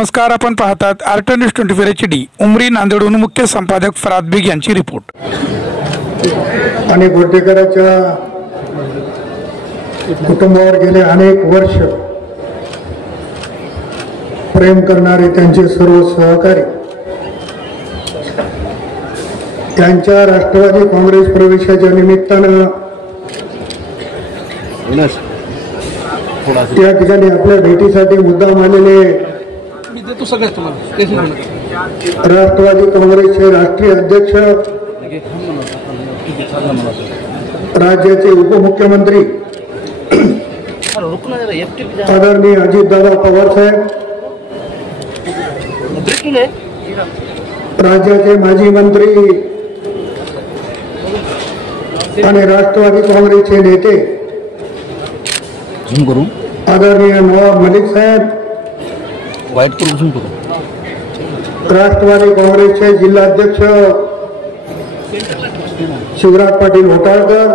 नमस्कार, आपण पाहतात आर्ट न्यूज 24 HD. उमरी नांदेडहून मुख्य संपादक फराद बेग यांची रिपोर्ट. आणि गोटेकरांच्या कुटुंबावर गेले अनेक वर्ष प्रेम करणारे त्यांचे सर्व सहकारी त्यांच्या राष्ट्रवादी काँग्रेस प्रवेशाच्या निमित्तानं त्या ठिकाणी आपल्या भेटीसाठी मुद्दाम आलेले राष्ट्रवादी काँग्रेसचे राष्ट्रीय अध्यक्ष, राज्याचे उपमुख्यमंत्री आदरणीय अजितदादा पवार साहेब, राज्याचे माजी मंत्री आणि राष्ट्रवादी काँग्रेसचे नेते आदरणीय नवाब मलिक साहेब, राष्ट्रवादी काँग्रेसचे जिल्हाध्यक्ष शिवराज पाटील होटाळकर,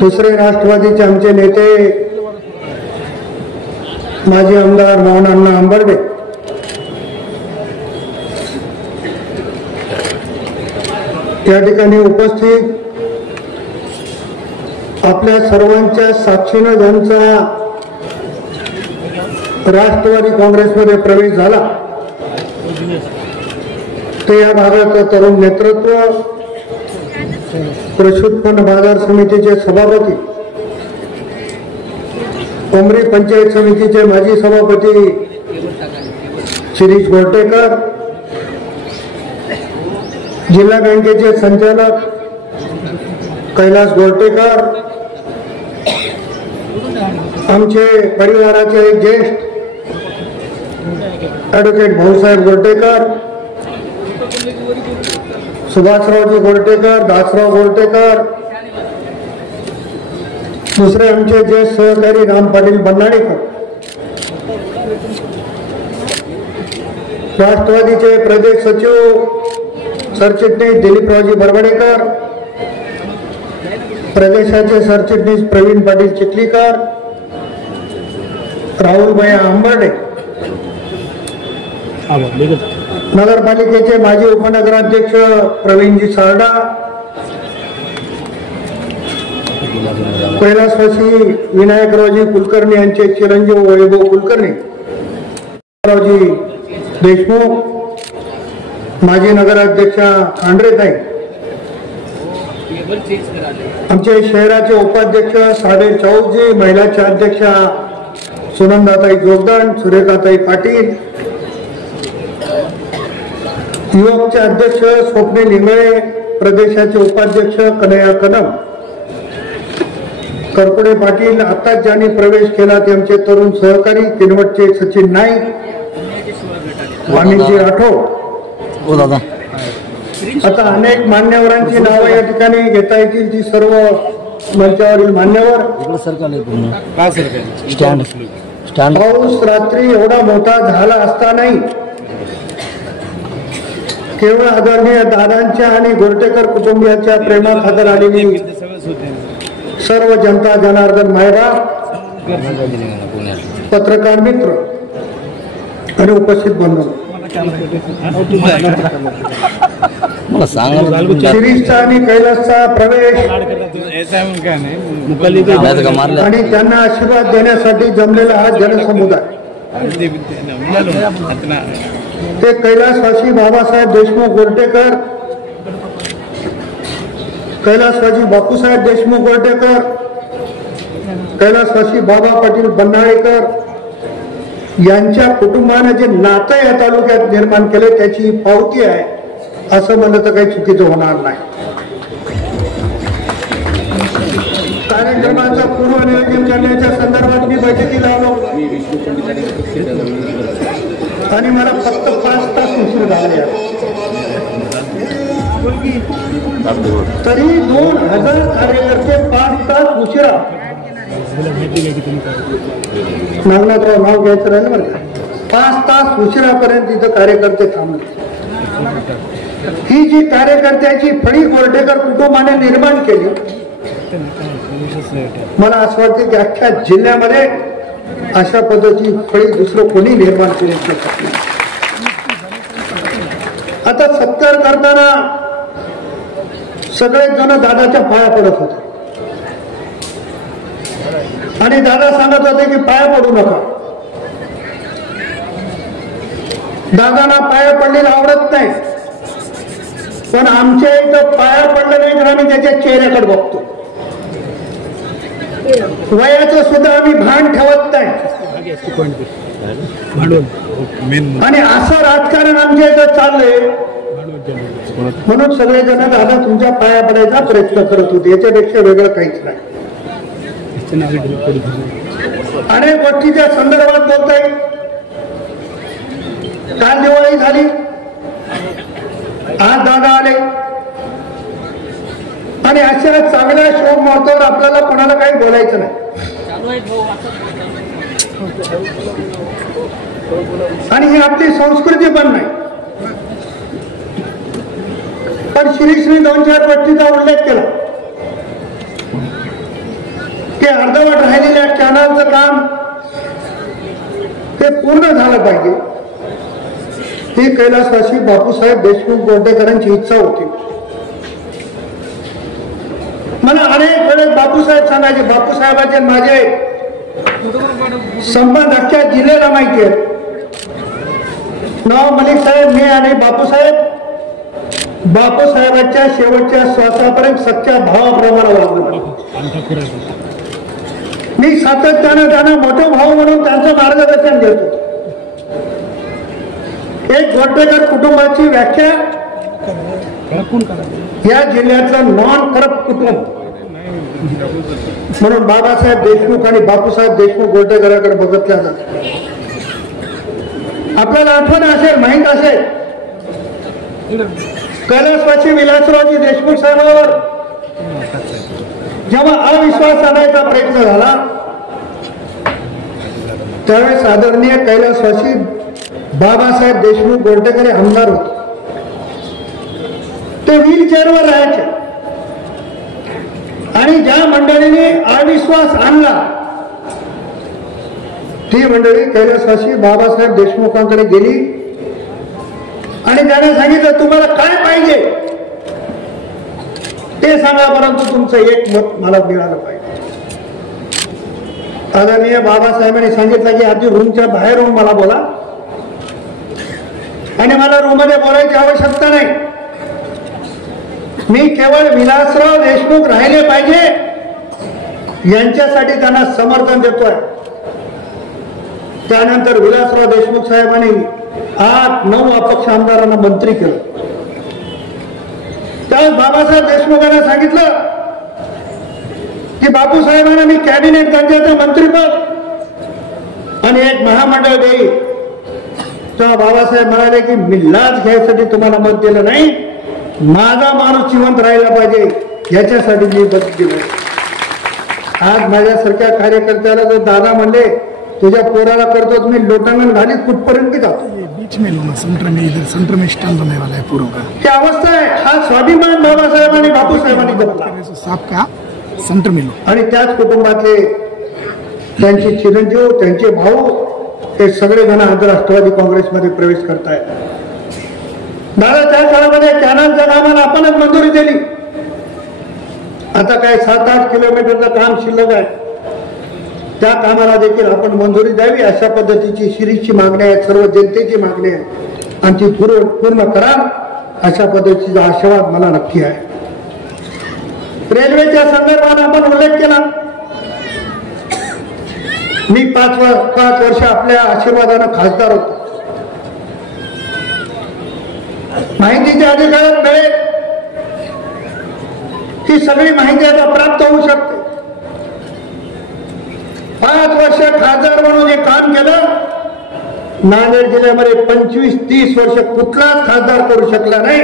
दुसरे राष्ट्रवादीचे आमचे नेते माजी आमदार मोहनअण्णा आंबर्डे, या ठिकाणी उपस्थित आपल्या सर्वांच्या साक्षीनं ज्यांचा राष्ट्रवादी काँग्रेसमध्ये प्रवेश झाला ते या भागाचं तरुण नेतृत्व, कृषी उत्पन्न बाजार समितीचे सभापती, उमरी पंचायत समितीचे माजी सभापती शिरीष गोरटेकर, जिल्हा बँकेचे संचालक कैलास गोरटेकर, आमचे परिवाराचे एक ज्येष्ठ ॲडव्होकेट भाऊसाहेब गोरटेकर, सुभाषरावजी गोरटेकर, दासराव गोरटेकर, दुसरे आमचे ज्येष्ठ सहकारी राम पाटील बन्नाळेकर, राष्ट्रवादीचे प्रदेश सचिव सरचिटणीस दिलीपरावजी बरवडेकर, प्रदेशाचे सरचिटणीस प्रवीण पाटील चिखलीकर, राहुलभाई आंबर्डे, नगरपालिकेचे माजी उपनगराध्यक्ष प्रवीणजी सारडा, कैलासवासी विनायकरावजी कुलकर्णी यांचे चिरंजीव वैभव कुलकर्णी, रावजी देशमुख, माजी नगराध्यक्षा खांड्रेताई, आमचे शहराचे उपाध्यक्ष साबेर चौकजी, महिलाच्या अध्यक्षा सुनंदाताई जोगदंड, सुरेखाताई पाटील, युवकचे अध्यक्ष स्वप्नील इंगळे, प्रदेशाचे उपाध्यक्ष कन्हैया कदम, करपुडे पाटील, आताच ज्यांनी प्रवेश केला ते आमचे तरुण सहकारी किनवटचे सचिन नाईक, वाणिज्य राठोड. आता अनेक मान्यवरांची नावं या ठिकाणी घेता येतील, ती सर्व मंचावरील मान्यवर. पाऊस रात्री एवढा मोठा झाला असतानाही केवळ आदरणीय दादांच्या आणि गोरटेकर कुटुंबियांच्या प्रेमाखातर आलेली सर्व जनता जनार्दन मायबा, पत्रकार मित्र आणि उपस्थित बंधू, शिरीषचा आणि कैलासचा प्रवेश आणि त्यांना आशीर्वाद देण्यासाठी जमलेला हा जनसमुदाय, ते कैलासवासी बाबासाहेब देशमुख गोरटेकर, कैलासवासी बापूसाहेब देशमुख गोरटेकर, कैलासवासी बाबा पाटील बन्नाळेकर यांच्या कुटुंबाने जे नातं या तालुक्यात निर्माण केले त्याची पावती आहे असं म्हणलं तर काही चुकीचं होणार नाही. कार्यक्रमाचा पूर्व नियोजन करण्याच्या संदर्भात मी बैठकीला आलो आणि मला फक्त 5 तास उशीर झाले, तरी 2000 कार्यकर्ते 5 तास उशिरा, नागनाथराव नाव घ्यायचं राहिलं बरं का, 5 तास उशिरापर्यंत तिथं कार्यकर्ते थांबले. ही जी कार्यकर्त्याची फळी गोरटेकर कुटुंबाने निर्माण केली, मला असं वाटतं की अख्ख्या जिल्ह्यामध्ये अशा पद्धतीची फळी दुसरं कोणी निर्माण करू शकत नाही. आता सत्कार करताना सगळेच जण दादाच्या पाया पडत होते आणि दादा सांगत होते की पाया पडू नका. दादांना पाया पडलेलं आवडत नाही, पण आमच्या इथं पाया पडलं नाही तर आम्ही त्याच्या चेहऱ्याकडे बघतो. वयाचं सुद्धा आम्ही भान ठेवत नाही आणि असं राजकारण आमच्या इथं चाललंय. म्हणून सगळेजण दादा तुमच्या पाया पडायचा प्रयत्न करत होते, याच्यापेक्षा वेगळं काहीच नाही. अनेक गोष्टीच्या संदर्भात बोलताय. काल दिवाळी झाली, आज दादा आले आणि अशा चांगल्या शुभ मुहूर्तावर आपल्याला कोणाला काही बोलायचं नाही. आणि ही आपली संस्कृती पण नाही. पण श्री 2-4 गोष्टीचा उल्लेख केला की अर्धवट राहिलेल्या कॅनलचं काम ते पूर्ण झालं पाहिजे, ही कैलासवासी बापूसाहेब देशमुख गोंडेकरांची इच्छा होती. मला अनेक वेळेस बापूसाहेब सांगायचे. बापूसाहेबांचे माझे संबंध अख्ख्या जिल्ह्याला माहिती आहे. नवाब मलिक साहेब, मी आणि बापूसाहेबांच्या शेवटच्या श्वासापर्यंत सच्च्या भावाप्रमाणे वागलो. मी सातत्यानं त्यांना मोठे भाऊ म्हणून त्यांचं मार्गदर्शन घेतो. एक गोंडेकर कुटुंबाची व्याख्या या जिल्ह्यातलं नॉन करप्ट कुटुंब म्हणून बाबासाहेब देशमुख आणि बापूसाहेब देशमुख गोंडेकरांकडे बघितल्या जातात. आपल्याला आठवण असेल, माहीत असेल, कैलासवासी विलासरावजी देशमुख साहेबांवर जेव्हा अविश्वास आणायचा प्रयत्न झाला त्यावेळेस आदरणीय कैलासवासी बाबासाहेब देशमुख गोंडेकर आमदार होते. ते व्हीलचेअरवर राहायचे आणि ज्या मंडळीने अविश्वास आणला ती मंडळी कैलासवासी बाबासाहेब देशमुखांकडे गेली आणि त्याने सांगितलं तुम्हाला काय पाहिजे ते सांगा, परंतु तुमचं एक मत मला मिळालं पाहिजे. आदरणीय बाबासाहेबांनी सांगितलं की आधी रूमच्या बाहेर येऊन मला बोला आणि मला रूम मध्ये बोलायची आवश्यकता नाही. मी केवळ विलासराव देशमुख राहिले पाहिजे यांच्यासाठी त्यांना समर्थन देतोय. त्यानंतर विलासराव देशमुख साहेबांनी 8-9 अपक्ष आमदारांना मंत्री केलं. त्यावेळेस बाबासाहेब देशमुखांना सांगितलं की बापूसाहेबांना मी कॅबिनेट दर्जाचं मंत्रीपद आणि एक महामंडळ देईल. तेव्हा बाबासाहेब म्हणाले की मी लाच घ्यायसाठी तुम्हाला मत दिलं नाही, माझा माणूस जिवंत राहिला पाहिजे याच्यासाठी मी मत दिलं. आज माझ्यासारख्या कार्यकर्त्याला जर दादा म्हणले तुझ्या पोराला करतो मी लोटांगण घालीत कुठपर्यंत जातो. बीच में लो सेंटर में, इधर सेंटर में स्टैंड होने वाला है पूरा का. ही अवस्था आहे. हा स्वाभिमान बाबासाहेब आणि बापूसाहेबांनी जपला. साहब का सेंटर में लो. आणि त्याच कुटुंबातले त्यांचे चिरंजीव, त्यांचे भाऊ हे सगळे जण आज राष्ट्रवादी काँग्रेसमध्ये प्रवेश करतायत. दादा त्या काळामध्ये कॅनलच्या कामाला आपणच मंजुरी दिली. आता काय 7-8 किलोमीटरचं काम शिल्लक आहे, त्या कामाला देखील आपण मंजुरी द्यावी अशा पद्धतीची शिरीषची मागणी आहे, सर्व जनतेची मागणी आहे आणि ती पूर्ण करा अशा पद्धतीचा आशावाद मला नक्की आहे. रेल्वेच्या संदर्भात आपण उल्लेख केला. मी 5 वर्ष आपल्या आशीर्वादानं खासदार होतो. माहितीच्या अधिकारात मिळेल ही सगळी माहिती आता प्राप्त होऊ शकते. 5 वर्ष खासदार म्हणून हे काम केलं. नांदेड जिल्ह्यामध्ये 25-30 वर्ष कुठलाच खासदार करू शकला नाही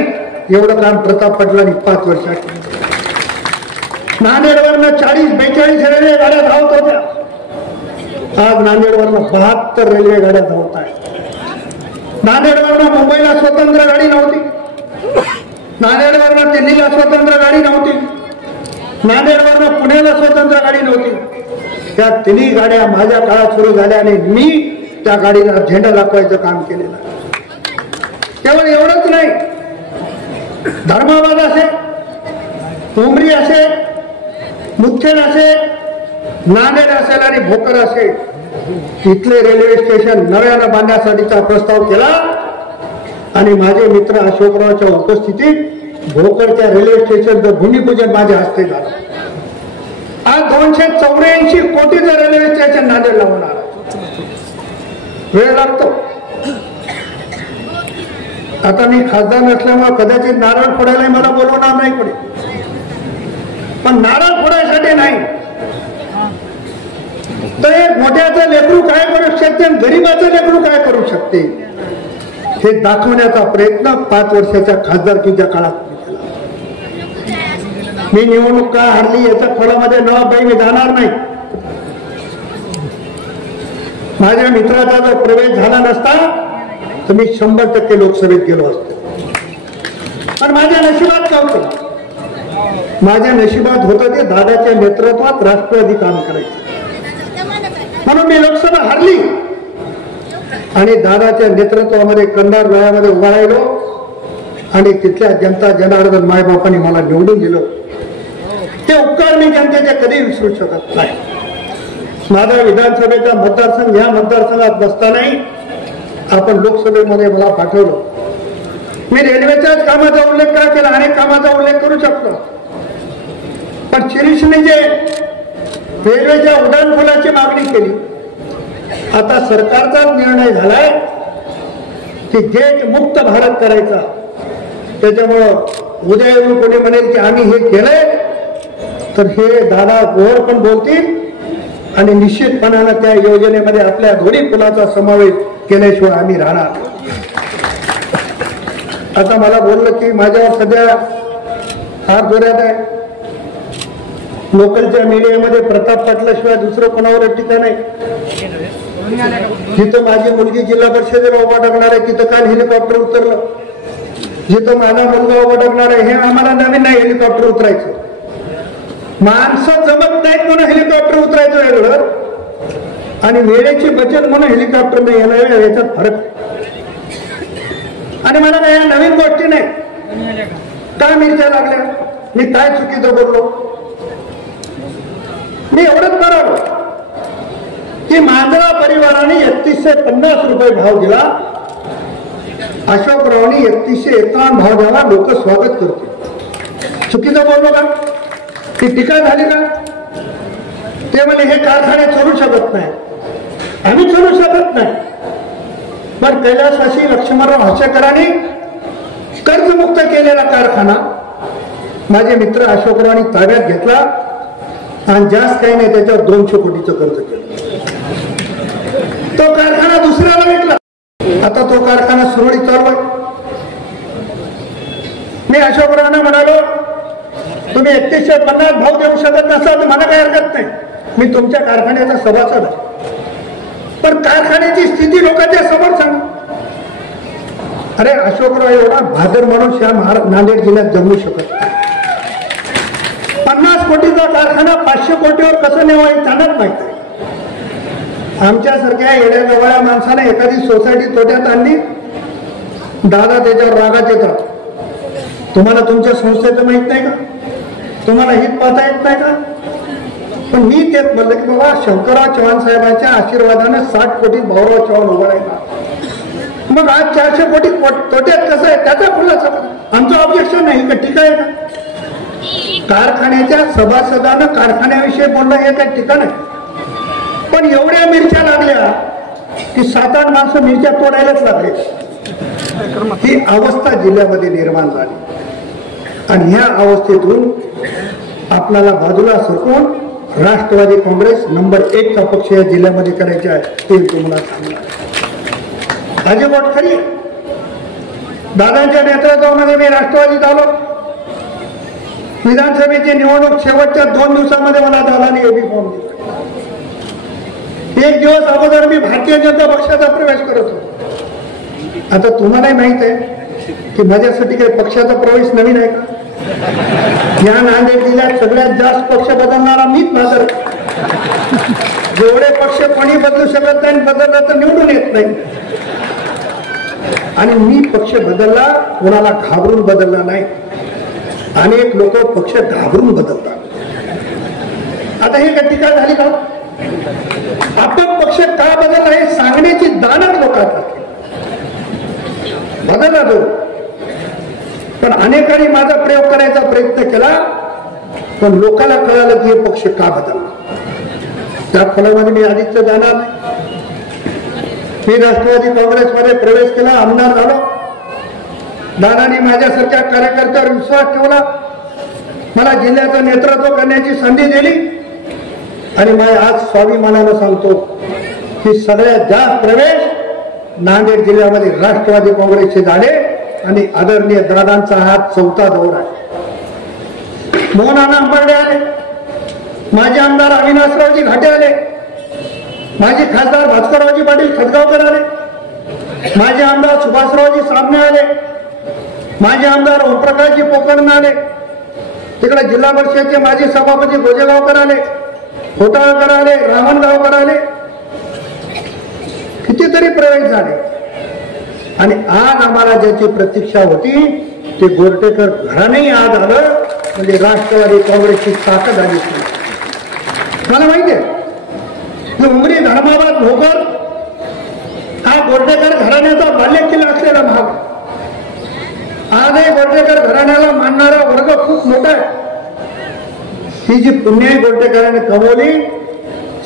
एवढं काम प्रताप पाटलांनी 5 वर्षात केलं. नांदेडवरनं 40-42 रेल्वे गाड्या धावत होत्या. आज नांदेडवरनं 72 रेल्वे गाड्या धावत आहेत. नांदेडवरनं मुंबईला स्वतंत्र गाडी नव्हती, नांदेडवरनं दिल्लीला स्वतंत्र गाडी नव्हती, नांदेडवरनं पुण्याला स्वतंत्र गाडी नव्हती. त्या तिन्ही गाड्या माझ्या काळात सुरू झाल्या आणि मी त्या गाडीला झेंडा दाखवायचं काम केलेलं आहे. केवळ एवढंच नाही, धर्माबाद असेल, उमरी असेल, मुदखेड असेल, नांदेड असेल आणि भोकर असेल, तिथले रेल्वे स्टेशन नव्यानं बांधण्यासाठीचा प्रस्ताव केला आणि माझे मित्र अशोकरावच्या उपस्थितीत भोकरच्या रेल्वे स्टेशनचं भूमिपूजन माझ्या हस्ते झालं. आज 284 कोटीचं रेल्वे स्टेशन नांदेडला होणार. वेळ लागतो. आता मी खासदार नसल्यामुळे कदाचित नारळ फोडायला मला बोलवणार नाही पुढे, पण नारळ फोडायसाठी नाही तर एक मोठ्याचं लेकरू काय करू शकते, गरीबाचं लेकरू काय करू शकते हे दाखवण्याचा प्रयत्न 5 वर्षाच्या खासदारकीच्या काळात केला. मी निवडणूक का हरली याच्या खोलामध्ये नवाबाई मी जाणार नाही. माझ्या मित्राचा जर प्रवेश झाला नसता तर मी 100% लोकसभेत गेलो असतो. पण माझ्या नशिबात नव्हतं. माझ्या नशिबात होतं ते दादाच्या नेतृत्वात राष्ट्रवादी काम करायचं, म्हणून मी लोकसभा हरली आणि दादाच्या नेतृत्वामध्ये कंधार लढ्यामध्ये उभा राहिलो आणि तिथल्या जनता जनार्दन मायबापांनी मला निवडून दिलं. ते उपकार मी जनतेचे कधी विसरू शकत नाही. माझा विधानसभेचा मतदारसंघ ह्या मतदारसंघात नसतानाही आपण लोकसभेमध्ये मला पाठवलं. मी रेल्वेच्याच कामाचा उल्लेख का केला, अनेक कामाचा उल्लेख करू शकतो, पण शिरीषने जे रेल्वेच्या उड्डाणपुलाची मागणी केली, आता सरकारचा निर्णय झालाय की गेट मुक्त भारत करायचा. त्याच्यामुळं उद्या येऊन कोणी म्हणेल की आम्ही हे केलंय तर हे दादा वर पण बोलतील आणि निश्चितपणानं त्या योजनेमध्ये आपल्या दोन्ही पुलाचा समावेश केल्याशिवाय आम्ही राहणार. आता मला बोललं की माझ्यावर सध्या फार जोरात आहे. लोकलच्या मीडियामध्ये प्रताप पाटलाशिवाय दुसरं कोणावर टीका नाही. जिथं माझी मुलगी जिल्हा परिषदेला उभा टाकणार आहे तिथं काल हेलिकॉप्टर उतरलं. जिथं माझा मुलगा उभा टाकणार आहे हे आम्हाला नवीन नाही हेलिकॉप्टर उतरायचं. माणसं जमत नाहीत म्हणून हेलिकॉप्टर उतरायचं वेगळं आणि वेळेची बचत म्हणून हेलिकॉप्टर नाही येणार, याच्यात फरक. आणि मला काय नवीन गोष्टी नाही. काय मिरच्या लागल्या, मी काय चुकीचं बोललो, मी एवढंच करावं की मांजरा परिवाराने 3150 रुपये भाव दिला, अशोकरावनी 3151 भाव द्यावा, लोक स्वागत करतील. चुकीचं बोललो का, ती टीका झाली का? ते म्हणजे हे कारखाने चालू शकत नाही, आम्ही चालू शकत नाही. पण कैलासवासी लक्ष्मणराव हर्षकरांनी कर्जमुक्त केलेला कारखाना माझे मित्र अशोकरावांनी ताब्यात घेतला आणि जास्त काही नाही त्याच्यावर 200 कोटीचं कर्ज केलं. तो कारखाना दुसऱ्याला विकला. आता तो कारखाना सुरळीत चालू आहे. मी अशोकरावांना म्हणालो तुम्ही 3150 भाव देऊ शकत नसाल तर मला काही हरकत नाही, मी तुमच्या कारखान्याचा सभासद आहे, पण कारखान्याची स्थिती लोकांच्या समोर सांगा. अरे अशोकराव एवढा भादर माणूस या नांदेड जिल्ह्यात जमू शकत नाही. 50 कोटीचा कारखाना 500 कोटीवर कसं नेवा हे त्यांनाच माहित आहे. आमच्यासारख्या येड्या गवळ्या माणसाने एखादी सोसायटी तोट्यात आणली, दादा त्याच्यावर रागात येतात. तुम्हाला तुमच्या संस्थेचं माहित नाही का, तुम्हाला हित पाहता येत नाही का? पण मी तेच म्हणलं की बाबा शंकरराव चव्हाण साहेबांच्या आशीर्वादाने 60 कोटी भाऊराव चव्हाण उभा राहिला. मग आज 400 कोटी तोट्यात कसं आहे त्याचा खुलासा. आमचं ऑब्जेक्शन नाही का, टीका आहे का? कारखान्याच्या सभासदानं कारखान्याविषयी बोलणं हे काही टीका नाही. पण एवढ्या मिरच्या लागल्या की 7-8 माणसं मिरच्या तोडायलाच लागले. ही अवस्था जिल्ह्यामध्ये निर्माण झाली आणि ह्या अवस्थेतून आपल्याला बाजूला सरकून राष्ट्रवादी काँग्रेस नंबर 1 चा पक्ष या जिल्ह्यामध्ये करायचे आहे ते तुम्हाला सांगणार. अजिबात खरी दादांच्या नेतृत्वामध्ये मी राष्ट्रवादीत आलो. विधानसभेची निवडणूक शेवटच्या 2 दिवसामध्ये मला दादाने एबी फॉर्म दिला. 1 दिवस अगोदर मी भारतीय जनता पक्षाचा प्रवेश करत होतो. आता तुम्हालाही माहित आहे की माझ्यासाठी काही पक्षाचा प्रवेश नवीन आहे का? या नांदेड जिल्ह्यात सगळ्यात जास्त पक्ष बदलणारा मीच माझा. जेवढे पक्ष कोणी बदलू शकत नाही, बदलला तर निवडून येत नाही. आणि मी पक्ष बदलला, कोणाला घाबरून बदलला नाही. अनेक लोक पक्ष घाबरून बदलतात. आता ही का टीका झाली का? आपण पक्ष का बदलला हे सांगण्याची दानच लोकांना बदलला तो. पण अनेकांनी माझा प्रयोग करायचा प्रयत्न केला, पण लोकांना कळालं की हे पक्ष का बदलला. त्या फळामध्ये मी आधीच जाणार नाही. मी राष्ट्रवादी काँग्रेसमध्ये प्रवेश केला, आमदार झालो. दादांनी माझ्यासारख्या कार्यकर्त्यावर विश्वास ठेवला, मला जिल्ह्याचं नेतृत्व करण्याची संधी दिली. आणि मी आज स्वाभिमानानं सांगतो की सगळ्यात जास्त प्रवेश नांदेड जिल्ह्यामध्ये राष्ट्रवादी काँग्रेसचे झाले. आणि आदरणीय दादांचा हा 4था दौरा आहे. मोहन अंबर्डे आले, माझे आमदार अविनाशरावजी घाटे आले, माझे खासदार भास्कररावजी पाटील खटगावकर आले, माझे आमदार सुभाषरावजी सामने आले, माझे आमदार ओमप्रकाशजी पोकरण आले, तिकडे जिल्हा परिषदचे माजी सभापती गोजेगावकर आले, होटाळकर आले, रामनगावकर आले. कितीतरी प्रवेश झाले. आणि आज आम्हाला ज्याची प्रतीक्षा होती ते गोरटेकर घरानेही आज आलं, म्हणजे राष्ट्रवादी काँग्रेसची ताकद आली. मला माहिती आहे उमरी, धर्माबाद, भोकर हा गोरटेकर घराण्याचा बाल्यकिल्ला असलेला भाग. आजही गोरटेकर घराण्याला मानणारा वर्ग खूप मोठा आहे. ही जी पुण्य गोरटेकरांनी कमवली,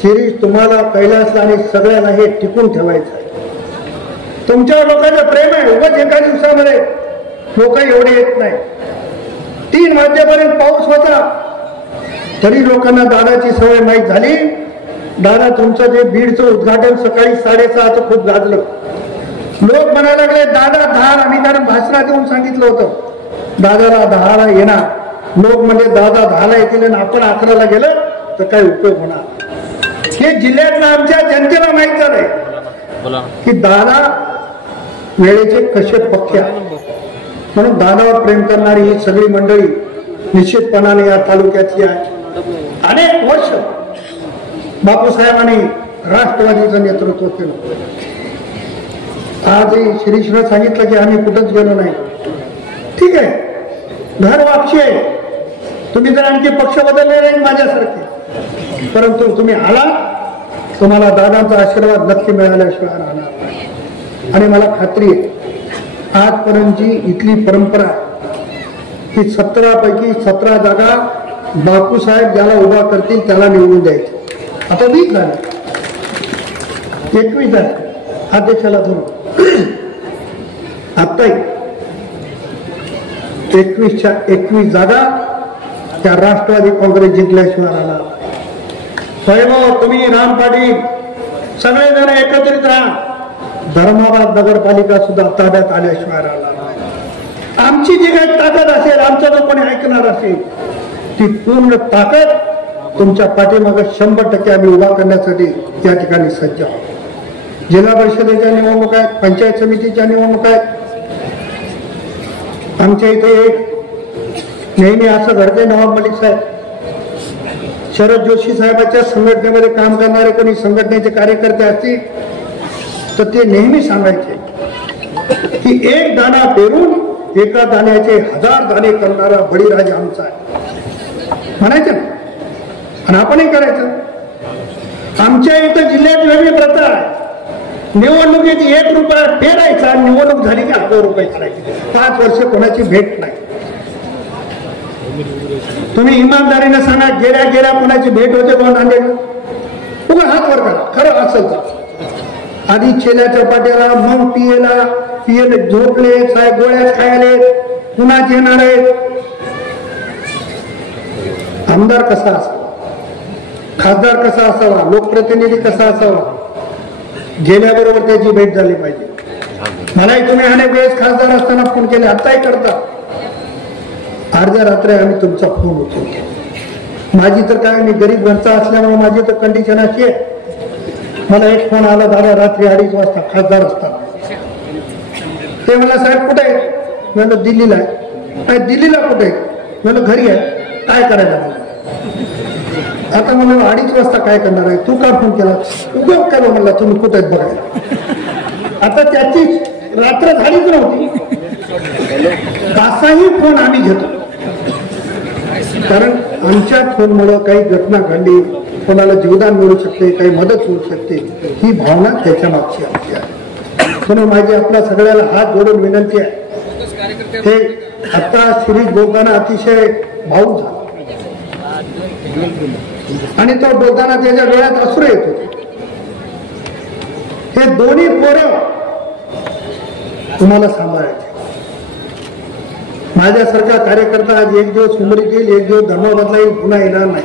शिरीष तुम्हाला कैलास आणि सगळ्यांना हे टिकून ठेवायचं आहे. तुमच्यावर लोकांचं प्रेम आहे. उगाच एका दिवसामध्ये लोक एवढे येत नाही. 3 वाजेपर्यंत पाऊस होता तरी लोकांना दादाची सवय माहीत झाली. दादा तुमचं जे बीडचं उद्घाटन सकाळी 6:30 खूप गाजलं. लोक म्हणायला लागले दादा 10, आम्ही कारण भाषणात येऊन सांगितलं होतं दादाला 10ला येणार. लोक म्हणजे दादा 10ला येतील आणि आपण 11ला गेलं तर काय उपयोग होणार. हे जिल्ह्यातल्या आमच्या जनतेला माहीत झालंय की दादा वेळेचे कसे पक्के आहेत. म्हणून दादावर प्रेम करणारी ही सगळी मंडळी निश्चितपणाने या तालुक्यातली आहे. अनेक वर्ष बापूसाहेबांनी राष्ट्रवादीचं नेतृत्व केलं. आजही शिरीषनं सांगितलं की आम्ही कुठंच गेलो नाही. ठीक आहे, घर वापशी आहे. तुम्ही जर आणखी पक्ष बदलले नाही माझ्यासारखे, परंतु तुम्ही आला, तुम्हाला दादांचा आशीर्वाद नक्की मिळाल्याशिवाय राहणार नाही. आणि मला खात्री आहे आजपर्यंतची इथली परंपरा ही 17 पैकी 17 जागा बापूसाहेब ज्याला उभा करतील त्याला निवडून द्यायचे. आता 20 झाले, 21 आहे अध्यक्षाला धरून. आत्ताही 21च्या 21 जागा त्या राष्ट्रवादी काँग्रेस जिंकल्याशिवाय राहणार. वैभव, तुम्ही, राम पाटील सगळेजण एकत्रित राहा. धर्माबाद नगरपालिका सुद्धा ताब्यात आल्याशिवाय राहणार नाही. आमची जी काही ताकद असेल, आमचं जो कोणी ऐकणार असेल, ती पूर्ण ताकद तुमच्या पाठीमागे 100% आम्ही उभा करण्यासाठी या ठिकाणी सज्ज आहोत. जिल्हा परिषदेच्या निवडणुका आहेत, पंचायत समितीच्या निवडणुका आहेत. आमच्या इथे एक नेहमी असं घडते, नवाब मलिक साहेब शरद जोशी साहेबांच्या संघटनेमध्ये काम करणारे कोणी संघटनेचे कार्यकर्ते असतील तर ते नेहमी सांगायचे की एक दाणा पेरून एका दाण्याचे 1000 दाणे करणारा बळीराजा आमचा आहे म्हणायचं ना. आणि आपणही करायचं. आमच्या इथं जिल्ह्यात वेगळी प्रथा आहे. निवडणुकीत 1 रुपया फेरायचा, निवडणूक झाली की 1000 रुपये करायचे. 5 वर्ष कोणाची भेट नाही. तुम्ही इमानदारीने सांगा, गेल्या कोणाची भेट होते कोण नांदेड? तुम्ही हात वर करा खरं असेल तर. आधी चेल्याच्या पाट्याला, मग पियेला झोपले, गोळ्या खायले, पुन्हा येणार आहेत. आमदार कसा असावा, खासदार कसा असावा, लोकप्रतिनिधी कसा असावा, गेल्याबरोबर त्याची भेट झाली पाहिजे. मलाही तुम्ही अनेक वेळेस खासदार असताना फोन केले, आताही करता. अर्ध्या रात्री आम्ही तुमचा फोन उचलतो. माझी तर काय, मी गरीब घरचा असल्यामुळे माझी तर कंडिशन अशी आहे. मला एक फोन आला दादा रात्री 2:30 वाजता, खासदार असताना. ते मला साहेब कुठे आहे? म्हणलं दिल्लीला आहे. दिल्लीला कुठे आहे? म्हणलं घरी आहे. काय करायला? आता मला 2:30 वाजता काय करणार आहे, तू का फोन केला, उद्या केला म्हणला, तुम्ही कुठे आहेत बघायला. आता त्याची रात्र झालीच नव्हती, असाही फोन आम्ही घेतो, कारण आमच्या फोनमुळे काही घटना घडली, कोणाला जीवदान मिळू शकते, काही मदत होऊ शकते, ही भावना त्याच्या मागची आमची आहे. म्हणून माझी आपल्या सगळ्याला हात जोडून विनंती आहे, हे आता शिरीष बोलताना अतिशय भावूक झाला आणि तो बोलताना त्याच्या डोळ्यात अश्रू येत होते. हे दोन्ही पोरं तुम्हाला सांभाळायचे. माझ्यासारखा कार्यकर्ता आज एक दिवस उमरीत येईल, एक दिवस धर्मबदला येईल, पुन्हा येणार नाही.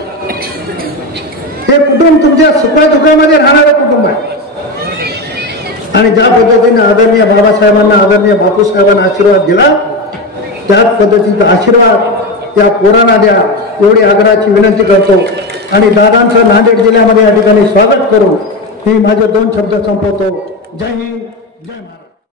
हे कुटुंब तुमच्या सुखादुखामध्ये राहणारं कुटुंब आहे आणि ज्या पद्धतीने आदरणीय बाबासाहेबांना, आदरणीय बापूसाहेबांना आशीर्वाद दिला, त्याच पद्धतीचा आशीर्वाद त्या पोरांना द्या, एवढी आग्रहाची विनंती करतो आणि दादांचं नांदेड जिल्ह्यामध्ये या ठिकाणी स्वागत करून मी माझे 2 शब्द संपवतो. जय हिंद, जय महाराष्ट्र.